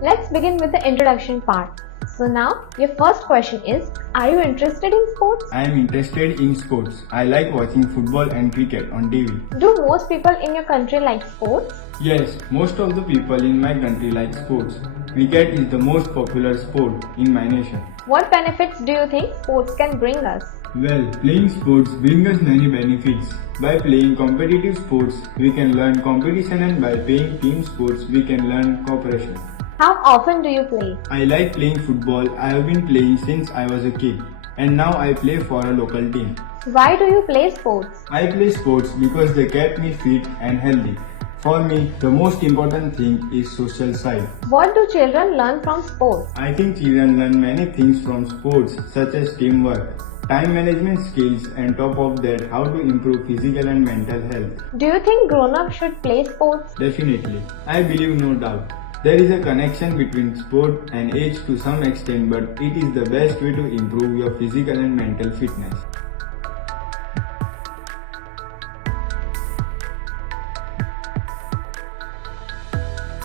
Let's begin with the introduction part. So now, your first question is, are you interested in sports? I am interested in sports. I like watching football and cricket on TV. Do most people in your country like sports? Yes, most of the people in my country like sports. Cricket is the most popular sport in my nation. What benefits do you think sports can bring us? Well, playing sports brings us many benefits. By playing competitive sports, we can learn competition, and by playing team sports, we can learn cooperation. How often do you play? I like playing football. I have been playing since I was a kid, and now I play for a local team. Why do you play sports? I play sports because they keep me fit and healthy. For me, the most important thing is social side. What do children learn from sports? I think children learn many things from sports, such as teamwork, time management skills, and top of that, how to improve physical and mental health. Do you think grown-ups should play sports? Definitely. I believe no doubt. There is a connection between sport and age to some extent, but it is the best way to improve your physical and mental fitness.